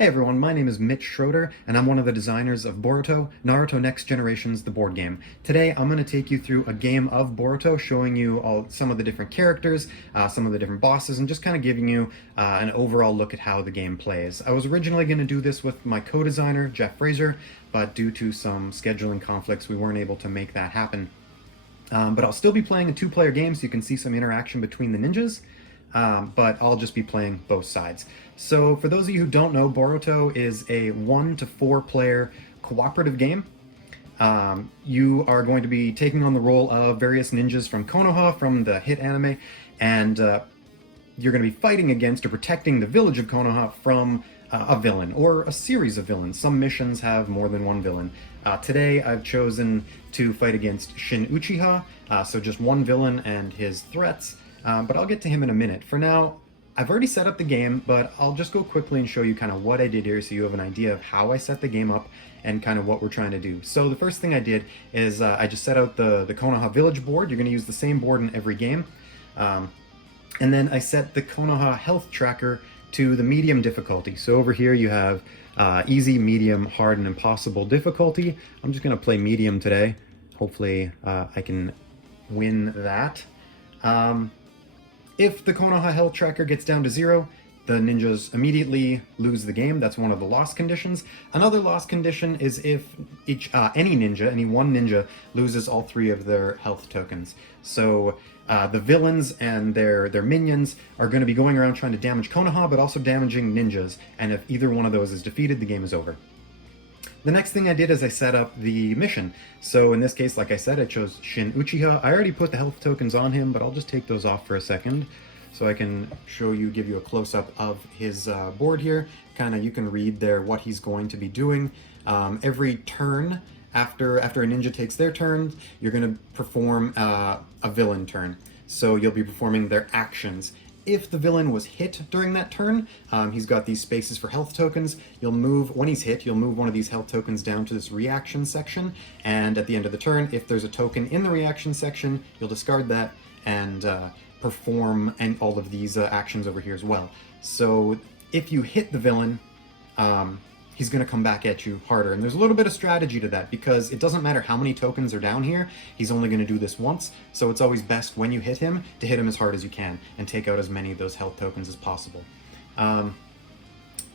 Hey everyone, my name is Mitch Schroeder, and I'm one of the designers of Boruto, Naruto Next Generations, the board game. Today, I'm going to take you through a game of Boruto, showing you some of the different characters, some of the different bosses, and just kind of giving you an overall look at how the game plays. I was originally going to do this with my co-designer, Jeff Fraser, but due to some scheduling conflicts, we weren't able to make that happen. But I'll still be playing a two-player game, so you can see some interaction between the ninjas. But I'll just be playing both sides. So for those of you who don't know, Boruto is a 1 to 4 player cooperative game. You are going to be taking on the role of various ninjas from Konoha, from the hit anime, and you're going to be fighting against or protecting the village of Konoha from a villain or a series of villains. Some missions have more than one villain. Today I've chosen to fight against Shin Uchiha, so just one villain and his threats. But I'll get to him in a minute. For now, I've already set up the game, but I'll just go quickly and show you kind of what I did here so you have an idea of how I set the game up and kind of what we're trying to do. So the first thing I did is I just set out the Konoha village board. You're going to use the same board in every game. And then I set the Konoha health tracker to the medium difficulty. So over here you have easy, medium, hard, and impossible difficulty. I'm just going to play medium today. Hopefully I can win that. If the Konoha health tracker gets down to 0, the ninjas immediately lose the game. That's one of the loss conditions. Another loss condition is if any one ninja loses all 3 of their health tokens. So the villains and their minions are going to be going around trying to damage Konoha, but also damaging ninjas. And if either one of those is defeated, the game is over. The next thing I did is I set up the mission. So in this case, like I said, I chose Shin Uchiha. I already put the health tokens on him, but I'll just take those off for a second so I can give you a close-up of his board here. You can read there what he's going to be doing. Every turn after a ninja takes their turn, you're going to perform a villain turn. So you'll be performing their actions. If the villain was hit during that turn, he's got these spaces for health tokens. When he's hit, you'll move one of these health tokens down to this reaction section, and at the end of the turn, if there's a token in the reaction section, you'll discard that and perform all of these actions over here as well. So if you hit the villain, he's going to come back at you harder. And there's a little bit of strategy to that, because it doesn't matter how many tokens are down here, he's only going to do this once, so it's always best when you hit him to hit him as hard as you can and take out as many of those health tokens as possible.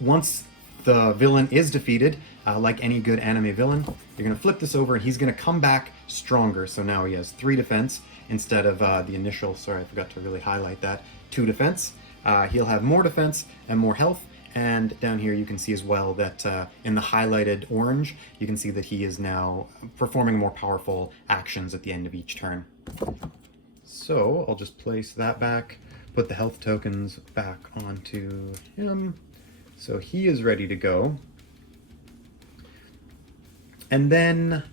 Once the villain is defeated, like any good anime villain, you're going to flip this over and he's going to come back stronger. So now he has 3 defense instead of the initial, sorry, I forgot to really highlight that, 2 defense. He'll have more defense and more health. And down here you can see as well that in the highlighted orange, you can see that he is now performing more powerful actions at the end of each turn. So I'll just place that back, put the health tokens back onto him. So he is ready to go. And then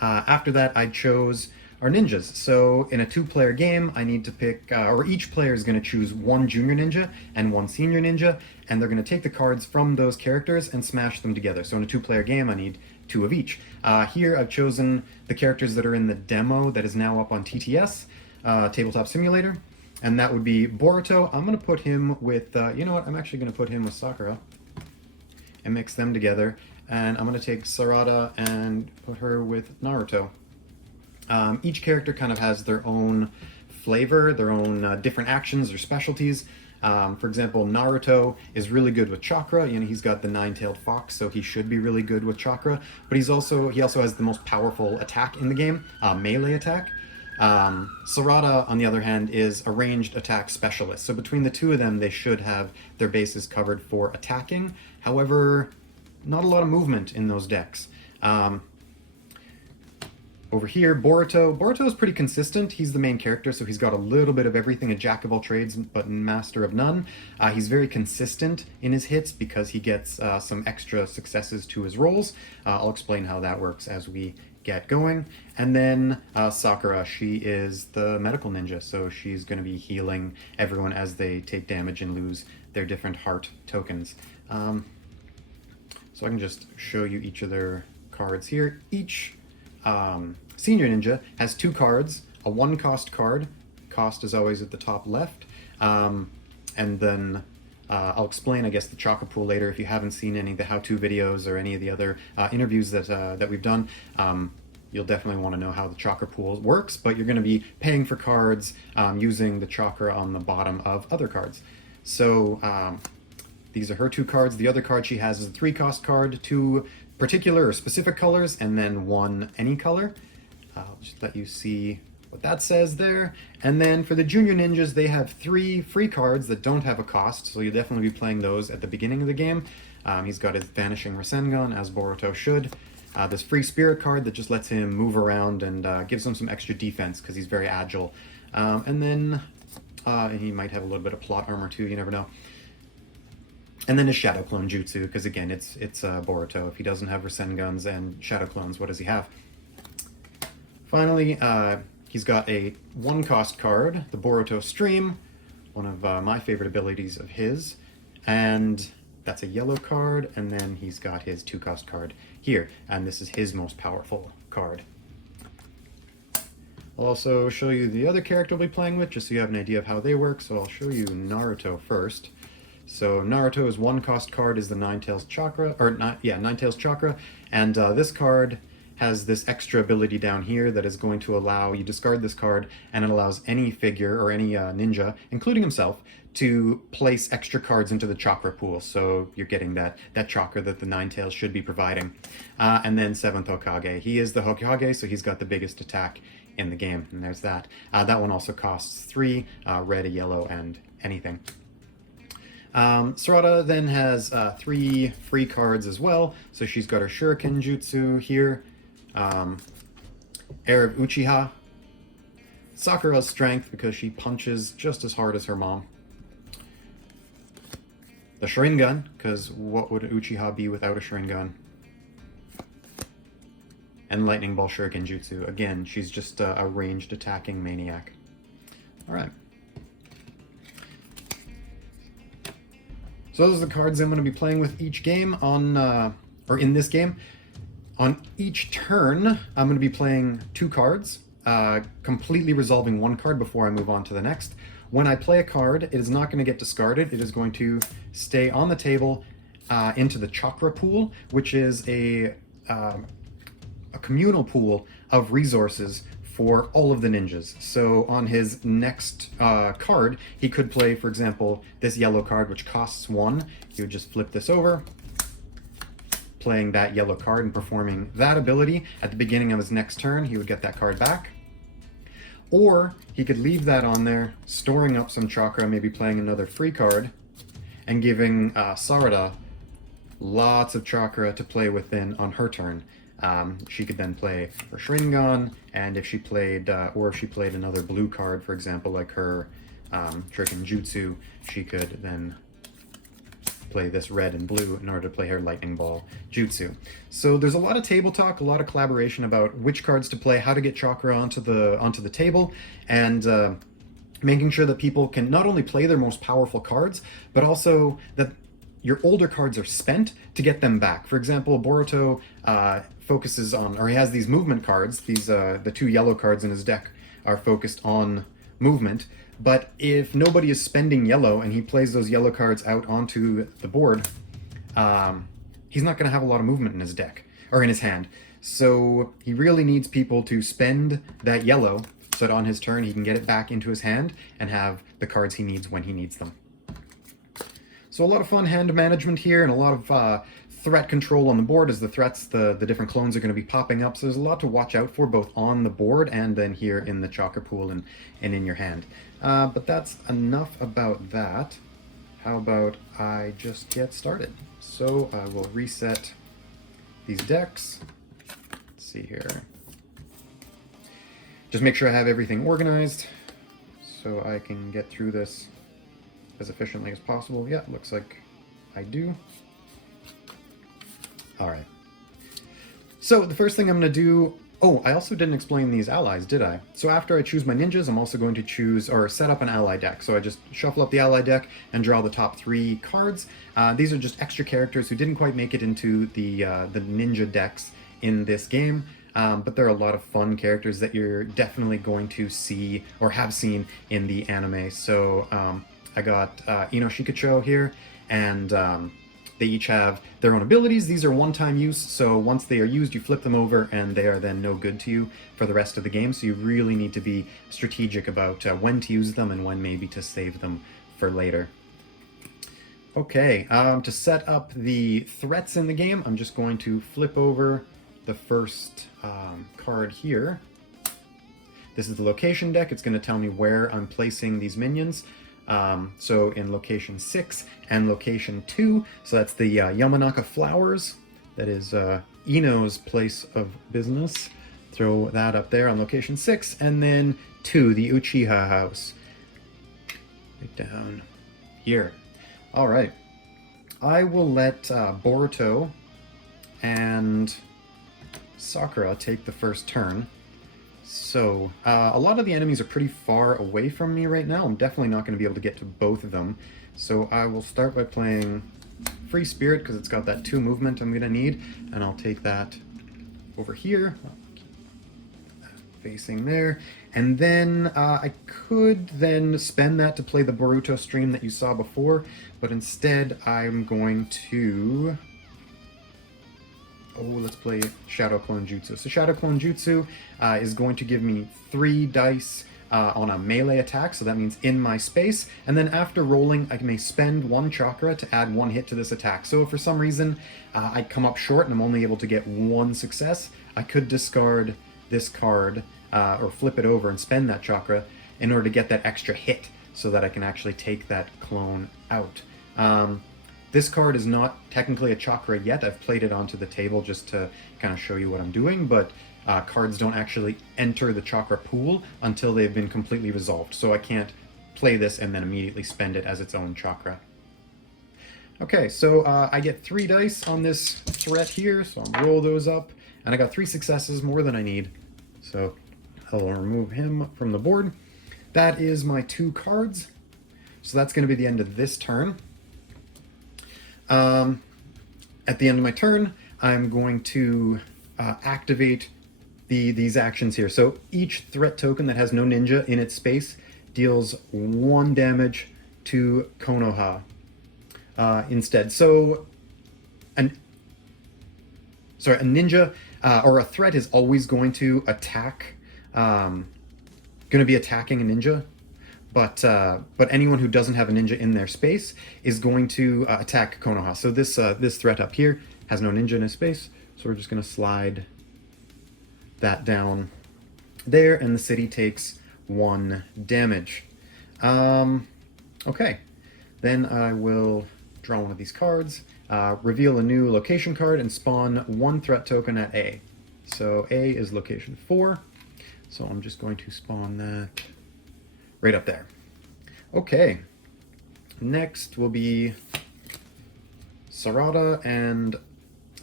after that, I chose our ninjas. So in a 2-player game, I need to pick, or each player is going to choose 1 junior ninja and 1 senior ninja, and they're going to take the cards from those characters and smash them together. So in a 2-player game, I need 2 of each. Here I've chosen the characters that are in the demo that is now up on TTS, Tabletop Simulator, and that would be Boruto. I'm going to put him with, you know what, I'm actually going to put him with Chakra and mix them together, and I'm going to take Sarada and put her with Naruto. Each character kind of has their own flavor, their own different actions or specialties. For example, Naruto is really good with Chakra. You know, he's got the 9-tailed fox, so he should be really good with Chakra. But he also has the most powerful attack in the game, melee attack. Sarada, on the other hand, is a ranged attack specialist. So between the 2 of them, they should have their bases covered for attacking. However, not a lot of movement in those decks. Over here, Boruto is pretty consistent. He's the main character, so he's got a little bit of everything, a jack of all trades, but master of none. He's very consistent in his hits because he gets some extra successes to his rolls. I'll explain how that works as we get going. And then Sakura, she is the medical ninja, so she's going to be healing everyone as they take damage and lose their different heart tokens. So I can just show you each of their cards here. Each senior ninja has 2 cards, a 1-cost card, cost is always at the top left, and then I'll explain, I guess, the Chakra pool later if you haven't seen any of the how-to videos or any of the other interviews that we've done. You'll definitely want to know how the Chakra pool works, but you're going to be paying for cards using the Chakra on the bottom of other cards. So these are her 2 cards. The other card she has is a 3-cost card, 2 particular or specific colors, and then 1 any color. I'll just let you see what that says there. And then for the Junior Ninjas, they have 3 free cards that don't have a cost, so you'll definitely be playing those at the beginning of the game. He's got his Vanishing Rasengan, as Boruto should. This free Spirit card that just lets him move around and gives him some extra defense because he's very agile. And then he might have a little bit of plot armor too, you never know. And then his Shadow Clone Jutsu, because again, it's Boruto. If he doesn't have Rasengans and Shadow Clones, what does he have? Finally, he's got a 1-cost card, the Boruto Stream, one of my favorite abilities of his, and that's a yellow card, and then he's got his 2-cost card here, and this is his most powerful card. I'll also show you the other character we'll be playing with, just so you have an idea of how they work, so I'll show you Naruto first. So Naruto's 1-cost card is the Nine-Tails Chakra, Nine-Tails Chakra, and this card has this extra ability down here that is going to allow you discard this card, and it allows any figure or any ninja, including himself, to place extra cards into the Chakra pool. So you're getting that Chakra that the Nine-Tails should be providing. And then 7th Hokage. He is the Hokage, so he's got the biggest attack in the game, and there's that. That one also costs 3, red, a yellow, and anything. Sarada then has 3 free cards as well, so she's got her Shuriken Jutsu here, Air of Uchiha, Sakura's Strength because she punches just as hard as her mom, the Sharingan, because what would Uchiha be without a Sharingan, and Lightning Ball Shuriken Jutsu. Again, she's just a ranged attacking maniac. Alright. So those are the cards I'm going to be playing with each game or in this game. On each turn, I'm going to be playing 2 cards, completely resolving 1 card before I move on to the next. When I play a card, it is not going to get discarded. It is going to stay on the table into the Chakra pool, which is a communal pool of resources for all of the ninjas. So on his next card, he could play, for example, this yellow card, which costs 1. He would just flip this over, playing that yellow card and performing that ability. At the beginning of his next turn, he would get that card back. Or he could leave that on there, storing up some Chakra, maybe playing another free card, and giving Sarada lots of Chakra to play within on her turn. She could then play her Sharingan, and if she played, another blue card, for example, like her Shuriken Jutsu, she could then play this red and blue in order to play her Lightning Ball Jutsu. So there's a lot of table talk, a lot of collaboration about which cards to play, how to get Chakra onto the table, and making sure that people can not only play their most powerful cards, but also that your older cards are spent to get them back. For example, Boruto focuses on, or he has these movement cards, the 2 yellow cards in his deck are focused on movement, but if nobody is spending yellow and he plays those yellow cards out onto the board, he's not going to have a lot of movement in his deck, or in his hand. So he really needs people to spend that yellow so that on his turn he can get it back into his hand and have the cards he needs when he needs them. So a lot of fun hand management here, and a lot of threat control on the board as the threats, the different clones are going to be popping up. So there's a lot to watch out for, both on the board and then here in the Chakra pool and in your hand. But that's enough about that. How about I just get started? So I will reset these decks. Let's see here. Just make sure I have everything organized so I can get through this as efficiently as possible. Yeah, looks like I do. Alright. So the first thing I'm going to do... Oh, I also didn't explain these allies, did I? So after I choose my ninjas, I'm also going to choose or set up an ally deck. So I just shuffle up the ally deck and draw the top 3 cards. These are just extra characters who didn't quite make it into the ninja decks in this game. But there are a lot of fun characters that you're definitely going to see or have seen in the anime. So I got Ino Shikacho here, and they each have their own abilities. These are one-time use, so once they are used, you flip them over, and they are then no good to you for the rest of the game, so you really need to be strategic about when to use them and when maybe to save them for later. Okay, to set up the threats in the game, I'm just going to flip over the first card here. This is the location deck. It's going to tell me where I'm placing these minions. So in location 6 and location 2, so that's the Yamanaka Flowers. That is Ino's place of business. Throw that up there on location 6. And then 2, the Uchiha House. Right down here. All right. I will let Boruto and Sakura take the first turn. So, a lot of the enemies are pretty far away from me right now. I'm definitely not going to be able to get to both of them. So I will start by playing Free Spirit, because it's got that 2 movement I'm going to need. And I'll take that over here, facing there. And then I could then spend that to play the Boruto stream that you saw before. But instead, I'm going to... Oh, let's play Shadow Clone Jutsu. So Shadow Clone Jutsu is going to give me 3 dice on a melee attack, so that means in my space. And then after rolling, I may spend 1 chakra to add 1 hit to this attack. So if for some reason I come up short and I'm only able to get 1 success, I could discard this card or flip it over and spend that chakra in order to get that extra hit so that I can actually take that clone out. This card is not technically a chakra yet. I've played it onto the table just to kind of show you what I'm doing, but cards don't actually enter the chakra pool until they've been completely resolved. So I can't play this and then immediately spend it as its own chakra. Okay, so I get 3 dice on this threat here, so I'll roll those up. And I got 3 successes, more than I need. So I'll remove him from the board. That is my 2 cards. So that's going to be the end of this turn. At the end of my turn, I'm going to activate these actions here. So each threat token that has no ninja in its space deals 1 damage to Konoha instead. So a ninja or a threat is always going to attack, going to be attacking a ninja. But anyone who doesn't have a ninja in their space is going to attack Konoha. So this this threat up here has no ninja in his space, so we're just going to slide that down there, and the city takes 1 damage. Okay, then I will draw one of these cards, reveal a new location card, and spawn 1 threat token at A. So A is location 4, so I'm just going to spawn that right up there. Okay, next will be Sarada and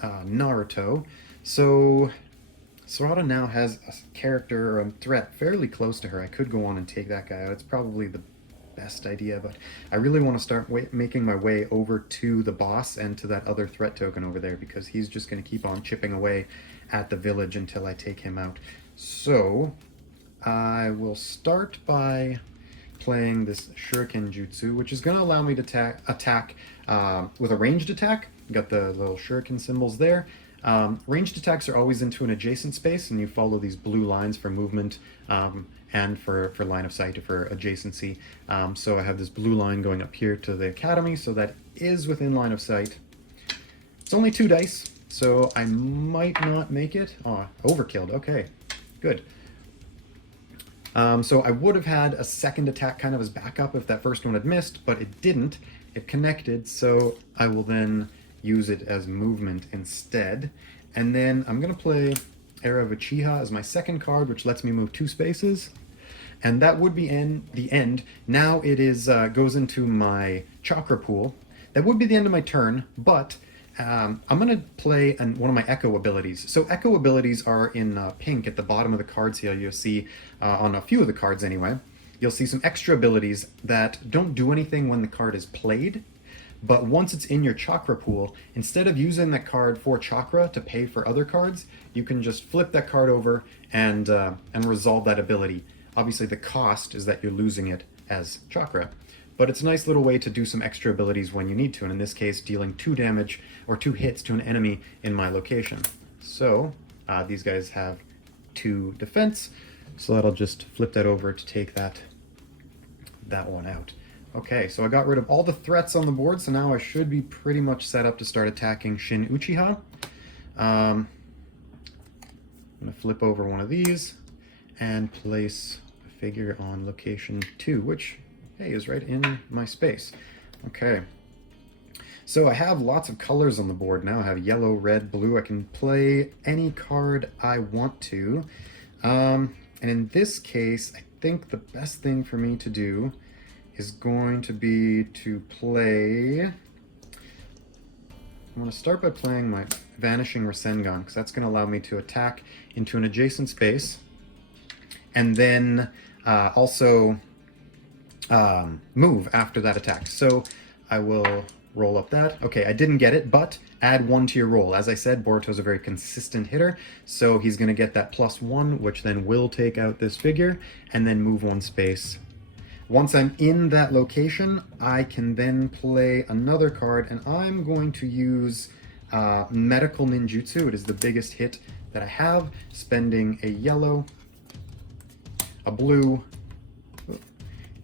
Naruto. So Sarada now has a character or a threat fairly close to her. I could go on and take that guy out. It's probably the best idea, but I really want to start making my way over to the boss and to that other threat token over there, because he's just going to keep on chipping away at the village until I take him out. So I will start by playing this Shuriken Jutsu, which is going to allow me to attack with a ranged attack. You got the little Shuriken symbols there. Ranged attacks are always into an adjacent space, and you follow these blue lines for movement and for line of sight or for adjacency. So I have this blue line going up here to the academy, so that is within line of sight. It's only 2 dice, so I might not make it. Oh, overkilled. Okay, good. So I would have had a second attack kind of as backup if that first one had missed, but it didn't. It connected, so I will then use it as movement instead. And then I'm going to play Era of Uchiha as my second card, which lets me move 2 spaces. And that would be the end. Now it is goes into my chakra pool. That would be the end of my turn, but I'm going to play one of my Echo abilities. So Echo abilities are in pink at the bottom of the cards here. You'll see on a few of the cards anyway. You'll see some extra abilities that don't do anything when the card is played, but once it's in your chakra pool, instead of using that card for chakra to pay for other cards, you can just flip that card over and resolve that ability. Obviously the cost is that you're losing it as chakra. but it's a nice little way to do some extra abilities when you need to, and in this case, dealing 2 damage or 2 hits to an enemy in my location. So these guys have 2 defense, so that'll just flip that over to take that one out. Okay, so I got rid of all the threats on the board, so now I should be pretty much set up to start attacking Shin Uchiha. I'm going to flip over one of these and place a figure on location 2, which, hey, is right in my space. Okay. So I have lots of colors on the board now. I have yellow, red, blue. I can play any card I want to. And in this case, I think the best thing for me to do is going to be to play... I'm going to start by playing my Vanishing Rasengan, because that's going to allow me to attack into an adjacent space, and then also move after that attack. So I will roll up that. Okay, I didn't get it, but add 1 to your roll. As I said, Boruto's a very consistent hitter, so he's going to get that +1, which then will take out this figure, and then move 1 space. Once I'm in that location, I can then play another card, and I'm going to use Medical Ninjutsu. It is the biggest hit that I have, spending a yellow, a blue,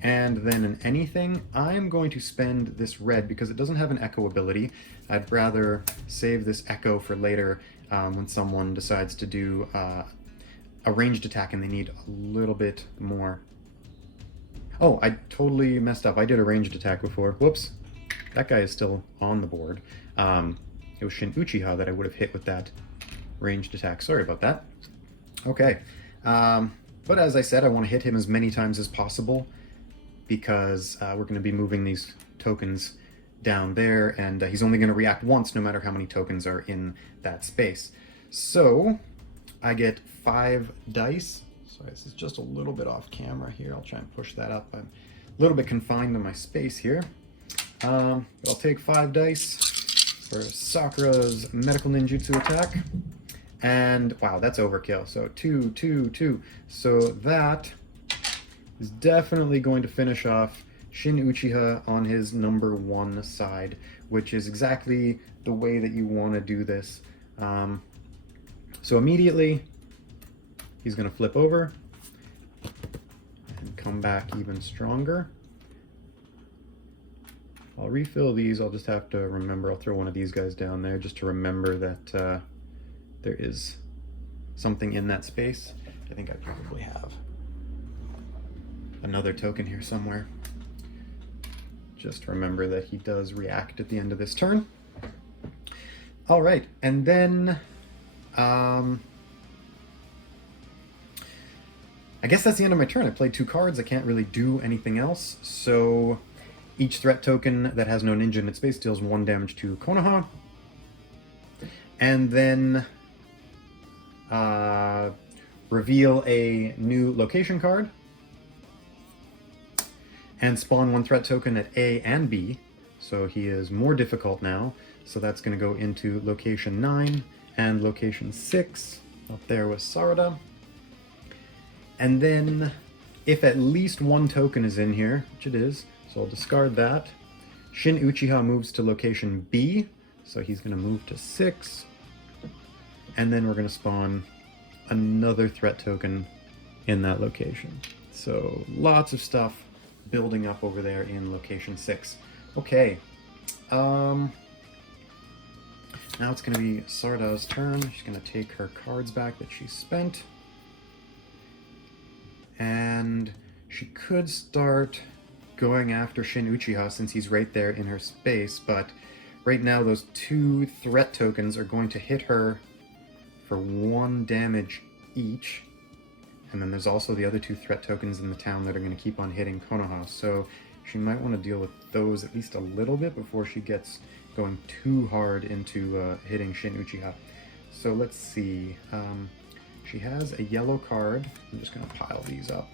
and then an anything. I'm going to spend this red because it doesn't have an echo ability. I'd rather save this echo for later when someone decides to do a ranged attack and they need a little bit more. Oh, I totally messed up. I did a ranged attack before. Whoops. That guy is still on the board. It was Shin Uchiha that I would have hit with that ranged attack. Sorry about that. Okay. But as I said, I want to hit him as many times as possible because we're going to be moving these tokens down there, and he's only going to react once no matter how many tokens are in that space. So I get 5 dice. Sorry, this is just a little bit off camera here. I'll try and push that up. I'm a little bit confined to my space here. But I'll take 5 dice for Sakura's Medical Ninjutsu attack. And wow, that's overkill. So 2, 2, 2. So that is definitely going to finish off Shin Uchiha on his number 1 side, which is exactly the way that you want to do this. So immediately, he's going to flip over and come back even stronger. I'll refill these. I'll just have to remember. I'll throw one of these guys down there just to remember that there is something in that space. I think I probably have another token here somewhere. Just remember that he does react at the end of this turn. All right, and then I guess that's the end of my turn. I played 2 cards. I can't really do anything else. So each threat token that has no ninja in its space deals 1 damage to Konoha. And then reveal a new location card. And spawn 1 threat token at A and B. So he is more difficult now. So that's going to go into location 9 and location 6. Up there with Sarada. And then, if at least 1 token is in here, which it is, so I'll discard that. Shin Uchiha moves to location B, so he's going to move to 6. And then we're going to spawn another threat token in that location. So lots of stuff building up over there in location 6. Okay. Now it's going to be Sarada's turn. She's going to take her cards back that she spent. And she could start going after Shin Uchiha since he's right there in her space, but right now those 2 threat tokens are going to hit her for 1 damage each. And then there's also the other 2 threat tokens in the town that are going to keep on hitting Konoha, so she might want to deal with those at least a little bit before she gets going too hard into hitting Shin Uchiha. So let's see. She has a yellow card. I'm just going to pile these up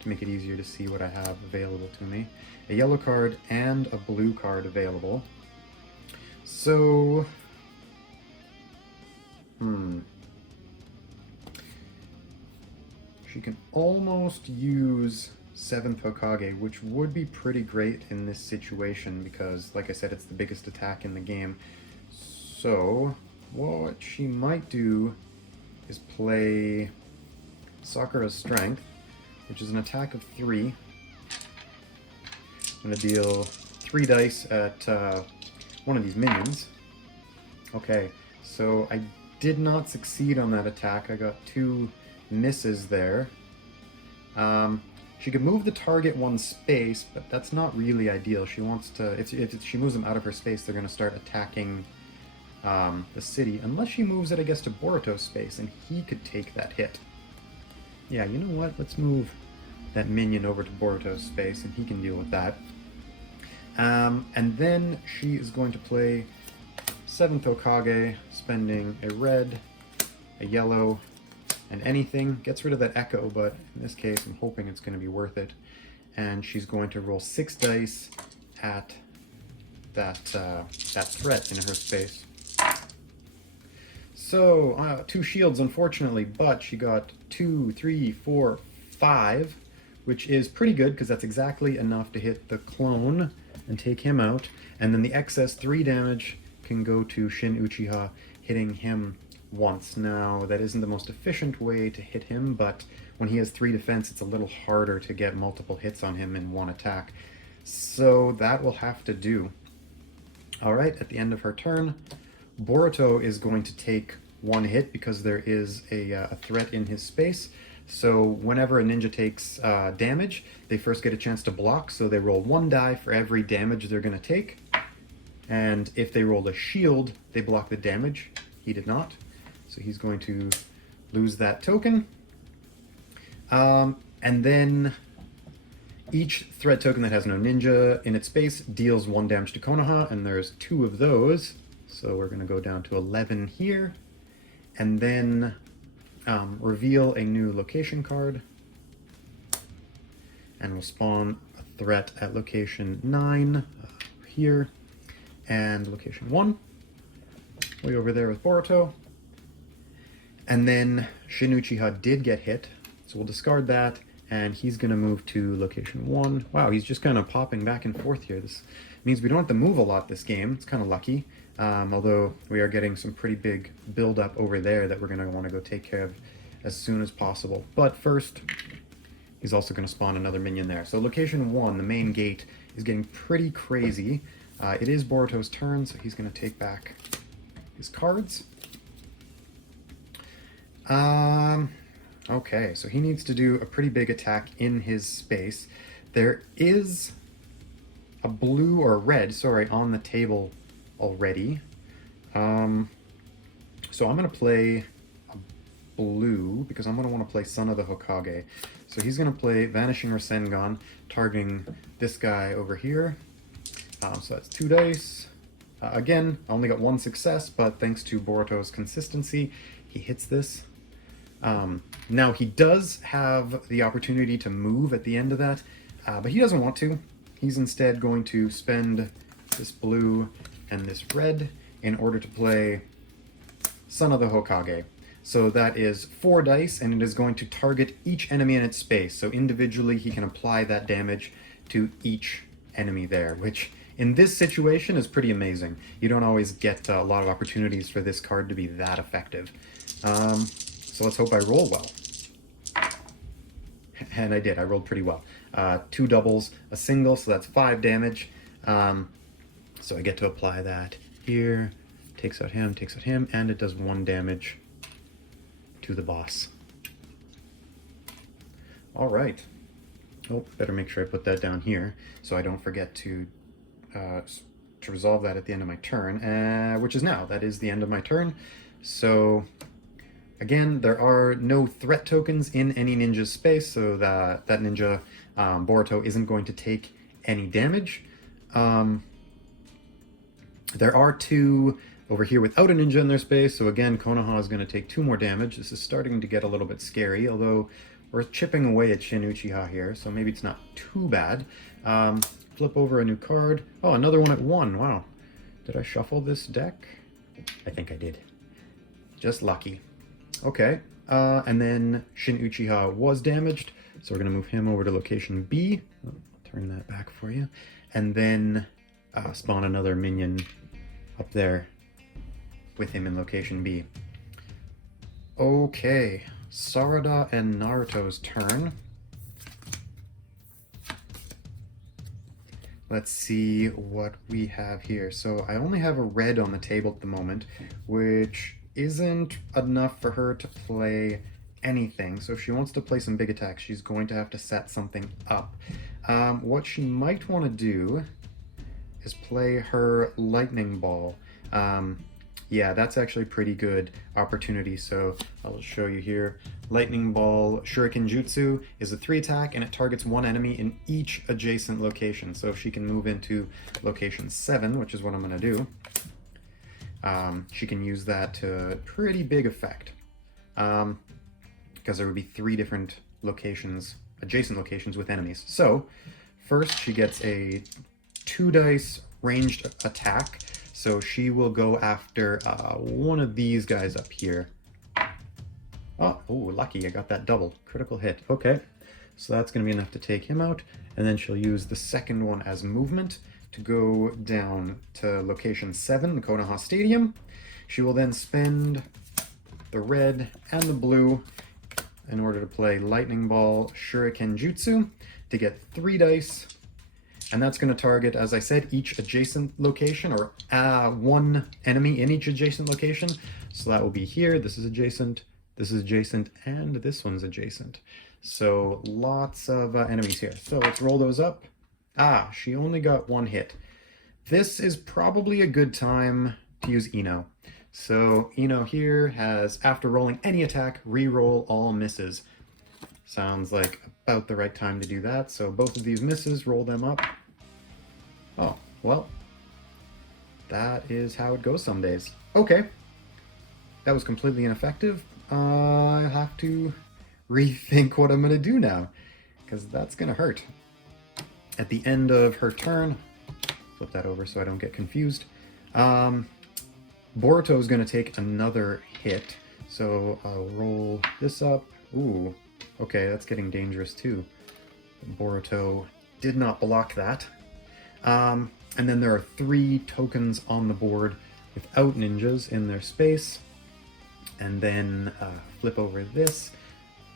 to make it easier to see what I have available to me. A yellow card and a blue card available. So, she can almost use 7th Hokage, which would be pretty great in this situation because, like I said, it's the biggest attack in the game. So, what she might do is play Sakura's Strength, which is an attack of 3. I'm going to deal 3 dice at one of these minions. Okay, so I did not succeed on that attack. I got 2 misses there. She could move the target 1 space, but that's not really ideal. She wants to, if she moves them out of her space, they're going to start attacking the city, unless she moves it, I guess, to Boruto's space, and he could take that hit. Yeah, you know what? Let's move that minion over to Boruto's space, and he can deal with that. And then she is going to play 7th Hokage, spending a red, a yellow, and anything. Gets rid of that echo, but in this case I'm hoping it's going to be worth it. And she's going to roll 6 dice at that threat in her space. So, 2 shields unfortunately, but she got 2, 3, 4, 5, which is pretty good because that's exactly enough to hit the clone and take him out. And then the excess 3 damage can go to Shin Uchiha, hitting him once. Now, that isn't the most efficient way to hit him, but when he has 3 defense, it's a little harder to get multiple hits on him in one attack. So that will have to do. Alright, at the end of her turn, Boruto is going to take 1 hit because there is a threat in his space. So whenever a ninja takes damage, they first get a chance to block, so they roll 1 die for every damage they're going to take. And if they roll a shield, they block the damage. He did not. So he's going to lose that token. And then each threat token that has no ninja in its space deals 1 damage to Konoha, and there's 2 of those. So we're going to go down to 11 here. And then reveal a new location card. And we'll spawn a threat at location 9 here. And location 1, way over there with Boruto. And then Shin Uchiha did get hit, so we'll discard that, and he's going to move to location 1. Wow, he's just kind of popping back and forth here. This means we don't have to move a lot this game. It's kind of lucky, although we are getting some pretty big build-up over there that we're going to want to go take care of as soon as possible. But first, he's also going to spawn another minion there. So location 1, the main gate, is getting pretty crazy. It is Boruto's turn, so he's going to take back his cards. Okay, so he needs to do a pretty big attack in his space. There is a blue or a red, sorry, on the table already. So I'm going to play a blue because I'm going to want to play Son of the Hokage. So he's going to play Vanishing Rasengan, targeting this guy over here. So that's 2 dice. Again, I only got 1 success, but thanks to Boruto's consistency, he hits this. Now, he does have the opportunity to move at the end of that, but he doesn't want to. He's instead going to spend this blue and this red in order to play Son of the Hokage. So that is 4 dice, and it is going to target each enemy in its space. So individually, he can apply that damage to each enemy there, which in this situation is pretty amazing. You don't always get a lot of opportunities for this card to be that effective. So let's hope I roll well. And I did, I rolled pretty well. 2 doubles, a single, so that's 5 damage. So I get to apply that here. Takes out him, and it does 1 damage to the boss. All right. Oh, better make sure I put that down here so I don't forget to resolve that at the end of my turn, which is now. That is the end of my turn. So again, there are no threat tokens in any ninja's space, so that ninja, Boruto, isn't going to take any damage. There are 2 over here without a ninja in their space, so again, Konoha is going to take 2 more damage. This is starting to get a little bit scary, although we're chipping away at Shin Uchiha here, so maybe it's not too bad. Flip over a new card. Oh, another one at 1. Wow. Did I shuffle this deck? I think I did. Just lucky. Okay. And then Shin Uchiha was damaged, So we're going to move him over to location B. I'll turn that back for you. And then spawn another minion up there with him in location B. Okay, Sarada and Naruto's turn. Let's see what we have here. So I only have a red on the table at the moment, which isn't enough for her to play anything. So if she wants to play some big attacks, she's going to have to set something up. What she might want to do is play her lightning ball. Yeah, that's actually a pretty good opportunity. So I'll show you here. Lightning Ball Shuriken Jutsu is a 3 attack and it targets one enemy in each adjacent location. So if she can move into location 7, which is what I'm going to do, she can use that to pretty big effect. Because there would be 3 different locations, adjacent locations with enemies. So first she gets a 2 dice ranged attack. So she will go after one of these guys up here. Oh, lucky, I got that double. Critical hit. Okay, so that's going to be enough to take him out. And then she'll use the second one as movement to go down to location 7, the Konoha Stadium. She will then spend the red and the blue in order to play Lightning Ball Shuriken Jutsu to get 3 dice. And that's going to target, as I said, each adjacent location, or one enemy in each adjacent location. So that will be here, this is adjacent, and this one's adjacent. So lots of enemies here. So let's roll those up. She only got 1 hit. This is probably a good time to use Ino. So Ino here has, after rolling any attack, re-roll all misses. Sounds like about the right time to do that. So both of these misses, roll them up. Oh, well, that is how it goes some days. Okay, that was completely ineffective. I have to rethink what I'm going to do now, because that's going to hurt. At the end of her turn, flip that over so I don't get confused, Boruto is going to take another hit. So I'll roll this up. Ooh, okay, that's getting dangerous too. Boruto did not block that. And then there are 3 tokens on the board without ninjas in their space. And then flip over this.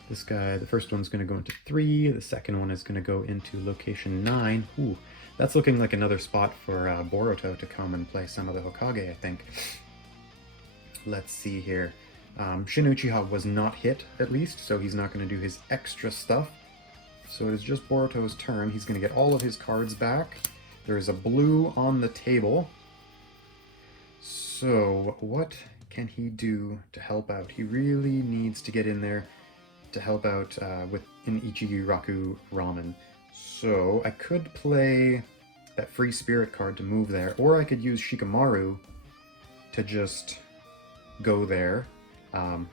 This guy, the first one's going to go into 3. The second one is going to go into location 9. Ooh, that's looking like another spot for Boruto to come and play some of the Hokage, I think. Let's see here. Shin Uchiha was not hit, at least, so he's not going to do his extra stuff. So it is just Boruto's turn. He's going to get all of his cards back. There is a blue on the table. So what can he do to help out? He really needs to get in there to help out with in Ichigiraku Ramen. So I could play that free spirit card to move there, or I could use Shikamaru to just go there.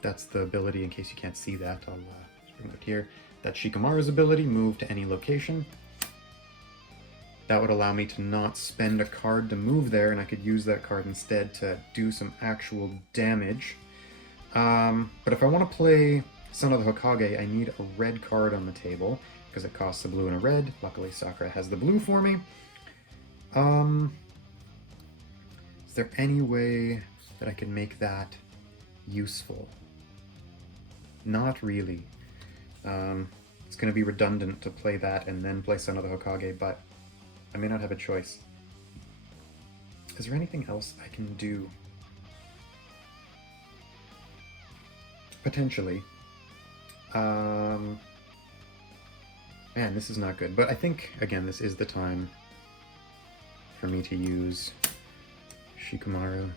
That's the ability, in case you can't see that, I'll just bring it here. That's Shikamaru's ability, move to any location. That would allow me to not spend a card to move there, and I could use that card instead to do some actual damage. But if I want to play Son of the Hokage, I need a red card on the table, because it costs a blue and a red. Luckily, Chakra has the blue for me. Is there any way that I can make that useful? Not really. It's going to be redundant to play that and then play Son of the Hokage, but I may not have a choice. Is there anything else I can do? Potentially. Man, this is not good. But I think, again, this is the time for me to use Shikamaru.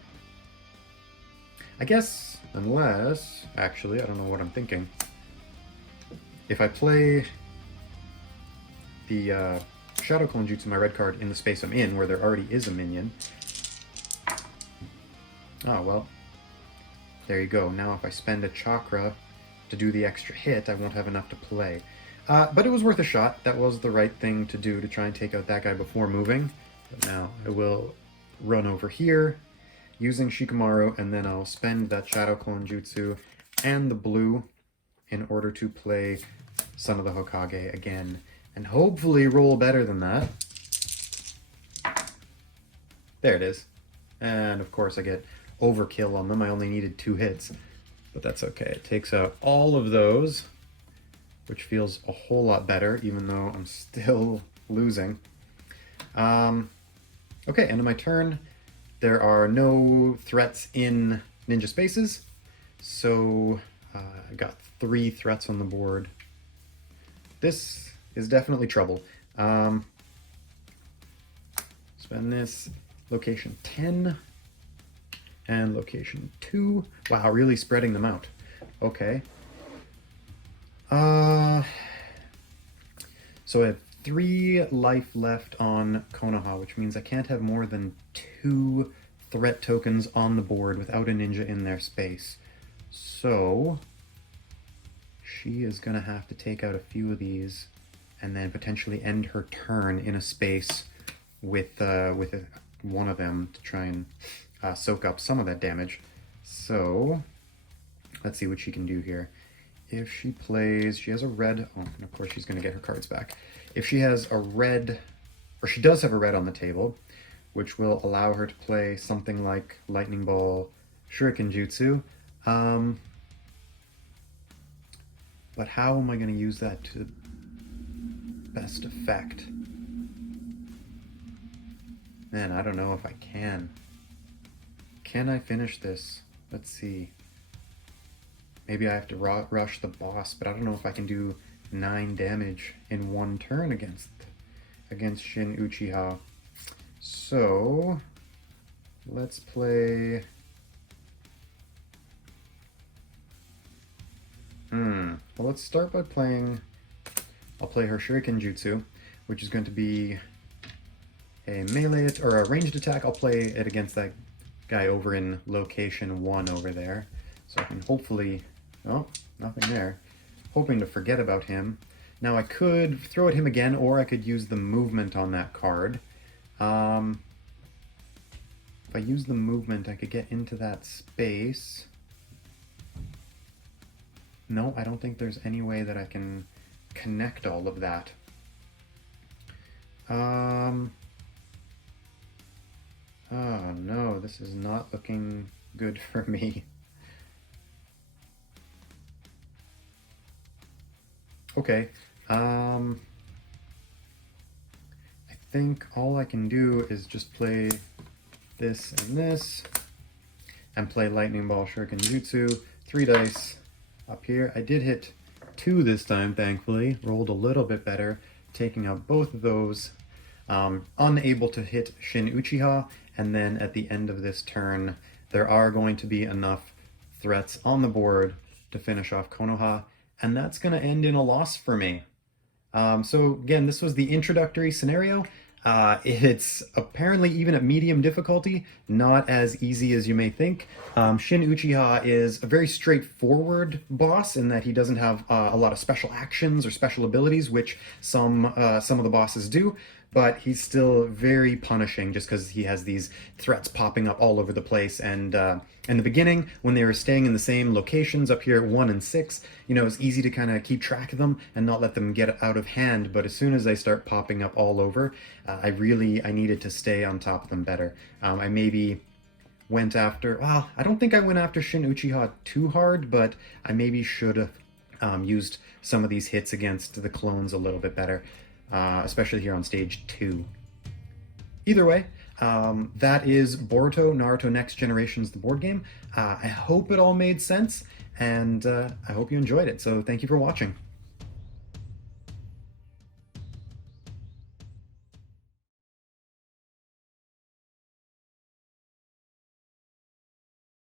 I guess, unless... Actually, I don't know what I'm thinking. If I play the Shadow Clone Jutsu, my red card, in the space I'm in, where there already is a minion... Oh, well. There you go. Now if I spend a Chakra to do the extra hit, I won't have enough to play. But it was worth a shot. That was the right thing to do, to try and take out that guy before moving. But now I will run over here using Shikamaru, and then I'll spend that Shadow Clone Jutsu and the blue in order to play Son of the Hokage again, and hopefully roll better than that. There it is. And of course I get overkill on them. I only needed 2 hits, but that's okay. It takes out all of those, which feels a whole lot better, even though I'm still losing. Okay, end of my turn. There are no threats in ninja spaces, so I got 3 threats on the board. This is definitely trouble. Spend this. Location 10 and location 2. Wow, really spreading them out. Okay. So I have 3 life left on Konoha, which means I can't have more than 2 threat tokens on the board without a ninja in their space. So she is gonna have to take out a few of these and then potentially end her turn in a space with one of them to try and soak up some of that damage. So let's see what she can do here. If she plays, she has a red, oh, and of course she's going to get her cards back. If she has a red, or she does have a red on the table, which will allow her to play something like Lightning Ball, Shuriken Jutsu. But how am I going to use that to best effect? Man, I don't know if I can. Can I finish this? Let's see. Maybe I have to rush the boss, but I don't know if I can do 9 damage in 1 turn against Shin Uchiha. So let's play. Well, let's start by playing. I'll play her Shuriken Jutsu, which is going to be a melee or a ranged attack. I'll play it against that guy over in location 1 over there. So I can hopefully, oh, nothing there. Hoping to forget about him. Now I could throw at him again, or I could use the movement on that card. If I use the movement, I could get into that space. No, I don't think there's any way that I can connect all of that. Oh no, this is not looking good for me. Okay, I think all I can do is just play this and play Lightning Ball Shuriken Jutsu, 3 dice up here. I did hit 2 this time, thankfully, rolled a little bit better, taking out both of those. Unable to hit Shin Uchiha, and then at the end of this turn, there are going to be enough threats on the board to finish off Konoha, and that's going to end in a loss for me. So again, this was the introductory scenario. It's apparently, even at medium difficulty, not as easy as you may think. Shin Uchiha is a very straightforward boss in that he doesn't have a lot of special actions or special abilities, which some of the bosses do. But he's still very punishing just because he has these threats popping up all over the place. And in the beginning, when they were staying in the same locations up here, 1 and 6, you know, it's easy to kind of keep track of them and not let them get out of hand. But as soon as they start popping up all over, I needed to stay on top of them better. I maybe went after, well, I don't think I went after Shin Uchiha too hard, but I maybe should have used some of these hits against the clones a little bit better. Especially here on stage 2. Either way, that is Boruto Naruto Next Generations, the board game. I hope it all made sense, and I hope you enjoyed it. So thank you for watching.